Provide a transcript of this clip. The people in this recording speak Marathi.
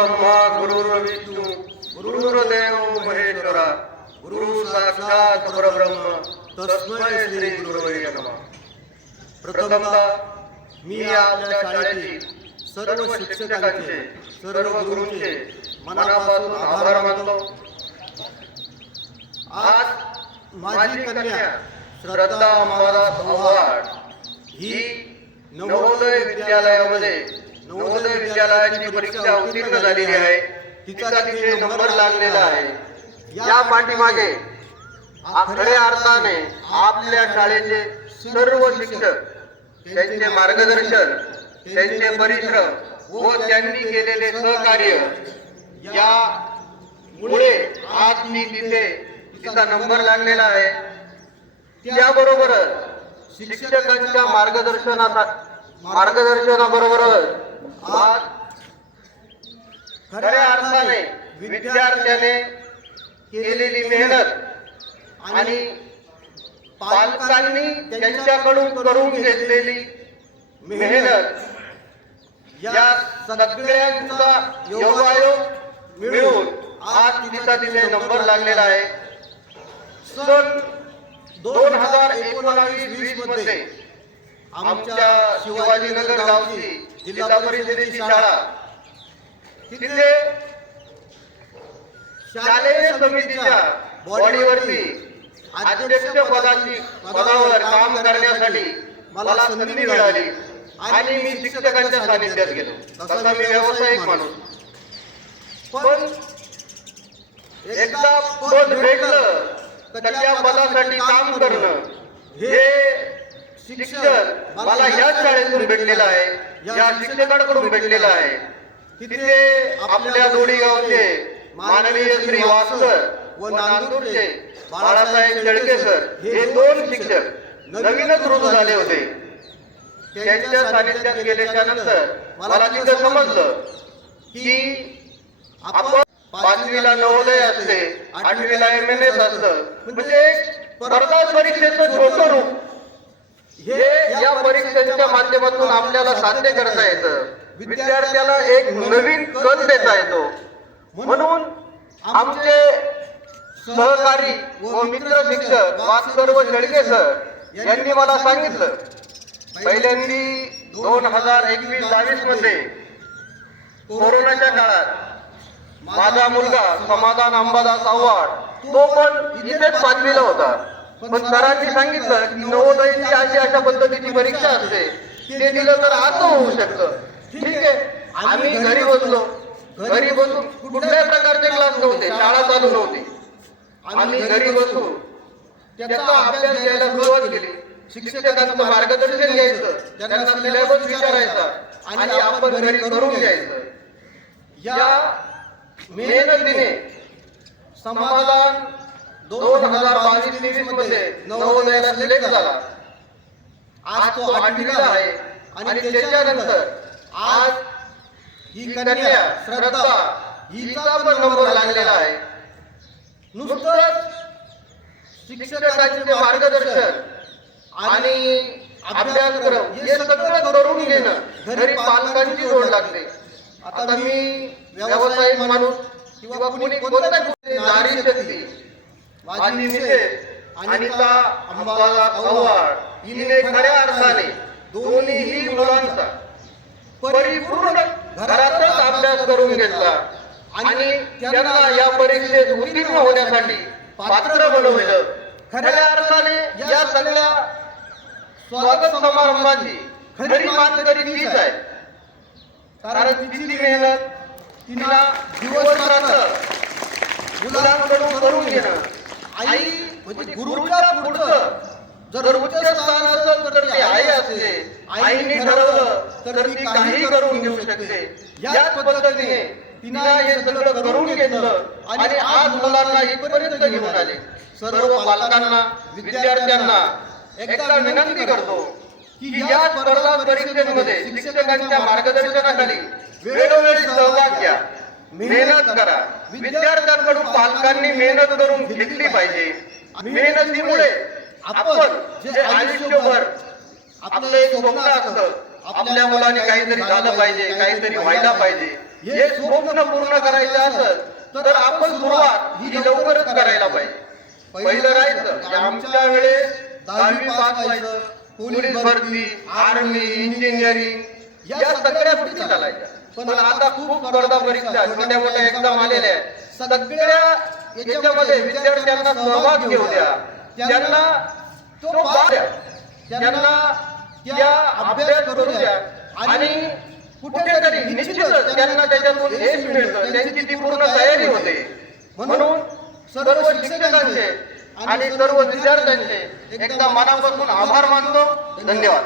ब्रह्मा गुरुर्विष्णू गुरुर्देव महेश्वरा गुरु साक्षात परब्रह्म तस्मै श्री गुरुवे नमः. प्रथमतः मी आपल्या शाळेतील सर्व शिक्षकांचे सर्व गुरूंचे मनापासून आभार मानतो. आज माझी कन्या श्रद्धा अंबादास आव्हाड ही नवोदय विद्यालयामध्ये नवोदय विद्यालयाची परीक्षा उत्तीर्ण झालेली आहे. तिचा तिथे नंबर लागलेला आहे. या पाठीमागे खऱ्या अर्थाने आपल्या शाळेचे सर्व शिक्षक त्यांचे मार्गदर्शन त्यांचे परिश्रम व त्यांनी केलेले सहकार्य या मुळे आज मी तिथे तिचा नंबर लागलेला आहे. त्याबरोबरच शिक्षकांच्या मार्गदर्शनाचा मार्गदर्शनाबरोबरच आज खऱ्या अर्थाने विद्यार्थ्याने केलेली मेहनत आणि पालकांनी त्यांच्याकडून करून घेतलेली मेहनत या सगळ्यांचा योगायोग मिळून आज तिचा तिथे नंबर लागलेला आहे. सन दोन हजार एकोणावीस वीसमध्ये आमच्या शिवाजीनगर गावची जिल्हा परिषदेची शाळा. तिथे शालेय समितीच्या बॉडीवरती अध्यक्ष पदाची पदावर काम करण्यासाठी मला संधी मिळाली. आणि मी शिक्षकांच्या सानिध्यात गेलो. तसा मी व्यावसायिक माणूस. पण एकदा पद भेटलं तर त्या पदासाठी काम करणं हे शिक्षण मला या शाळेतून भेटलेलं आहे. या शिक्षकांकडून भेटलेलं आहे. तिथे आपल्या दोडी गावचे माननीय श्री वासकर व नांदूरचे बाळासाहेब शेळके सर हे दोन शिक्षक नवीनच रुजू झाले होते. त्यांच्या सानिध्यात गेल्याच्यानंतर मला तिथं समजलं की आपण पाचवीला नवोदय असते आठवीला एम एन एस असतं. म्हणजे स्पर्धा परीक्षेचं छोटं रूप. हे या परीक्षेच्या माध्यमातून आपल्याला साध्य करता येतं. विद्यार्थ्याला एक नवीन कल देता येतो. म्हणून आमचे सहकारी व मित्र शिक्षक वास्कर व शेळके सर यांनी मला सांगितलं पहिल्यांदी दोन हजार एकवीस बावीसमध्ये कोरोनाच्या काळात माझा मुलगा समाधान अंबादास आव्हाड तो पण इथेच पाचवीला होता. पण सरांनी सांगितलं की नवोदयची अशी अशा पद्धतीची परीक्षा असते ते दिलं तर असं होऊ शकतं. ठीक आहे. आम्ही घरी बसलो. घरी बसून कुठल्याही प्रकारचे क्लास नव्हते शाळा चालू नव्हती. आम्ही घरी बसून त्याचा अभ्यास घ्यायला सुरुवात केली. शिक्षकांचं मार्गदर्शन घ्यायचं. त्यांना सिलेबस विचारायचा. आणि आपण घरी करून घ्यायचं. या मेहनतीने समाधान दोन हजार बावीस तेवीसमध्ये नवोदयाला सिलेक्ट झाला. आज तो आठवीला आहे. आणि त्याच्यानंतर आज ही कन्या श्रद्धा हिचा पण नंबर लागलेला आहे. नुसतंच शिक्षकांचे मार्गदर्शन आणि अभ्यासक्रम हे सगळं करून घेणं. घरी पालकांची जोड लागते. आता मी व्यावसायिक माणूस किंवा कोणी कोणत्या नारी शक्ती? माझी मिसेस अनिता अंबादास आव्हाड हिने खऱ्या अर्थाने दोन्हीही मुलांचा परिपूर्ण घरातच अभ्यास करून घेतला. आणि त्यांना या परीक्षेत उत्तीर्ण होण्यासाठी पात्र बनवलं. खऱ्या अर्थाने या सगळ्या स्वागत समारंभाची खरी मानकरी तीच आहे. कारण तिची मेहनत तिला दिवस मुलांकडून करून घेणं. आई म्हणजे गुरुच्या पुढचं. जर उच्च स्थान असेल तर ती आई असते आईने ठरवलं तर ती काही करून घेऊ शकते. याच पद्धतीने तिनं हे सगळं करून घेतलं आणि आज मुलांना इथपर्यंत घेऊन आले. सर्व पालकांना विद्यार्थ्यांना एकदा विनंती करतो की या स्पर्धा परीक्षेमध्ये शिक्षकांच्या मार्गदर्शनाखाली वेळोवेळी सहभाग घ्या. मेहनत करा. विद्यार्थ्यांकडून पालकांनी मेहनत करून घेतली पाहिजे. मेहनतीमुळे आपण जे आयुष्यभर आपलं एक स्वप्न असतं आपल्या मुलाने काहीतरी झालं पाहिजे काहीतरी व्हायला पाहिजे हे स्वप्न पूर्ण करायचं असेल तर आपण सुरुवात ही लवकरच करायला पाहिजे. पहिलं राहायचं आमच्या वेळेस दहावी पास व्हायचं पोलीस भरती आर्मी इंजिनिअरिंग या सगळ्या गोष्टी चालायच्या. पण आता खूप स्पर्धा परीक्षा छोट्या मोठ्या एक्झाम आलेल्या आहेत. सगळ्या याच्यामध्ये विद्यार्थ्यांना सहभाग घेऊ द्या. त्यांना तो द्या. त्यांना त्या अभ्यास करू द्या. आणि कुठेतरी निश्चितच त्यांना त्याच्यातून यश मिळतं. त्यांची ती पूर्ण तयारी होते. म्हणून सर्व शिक्षकांचे आणि सर्व विद्यार्थ्यांचे एकदा मनापासून आभार मानतो. धन्यवाद.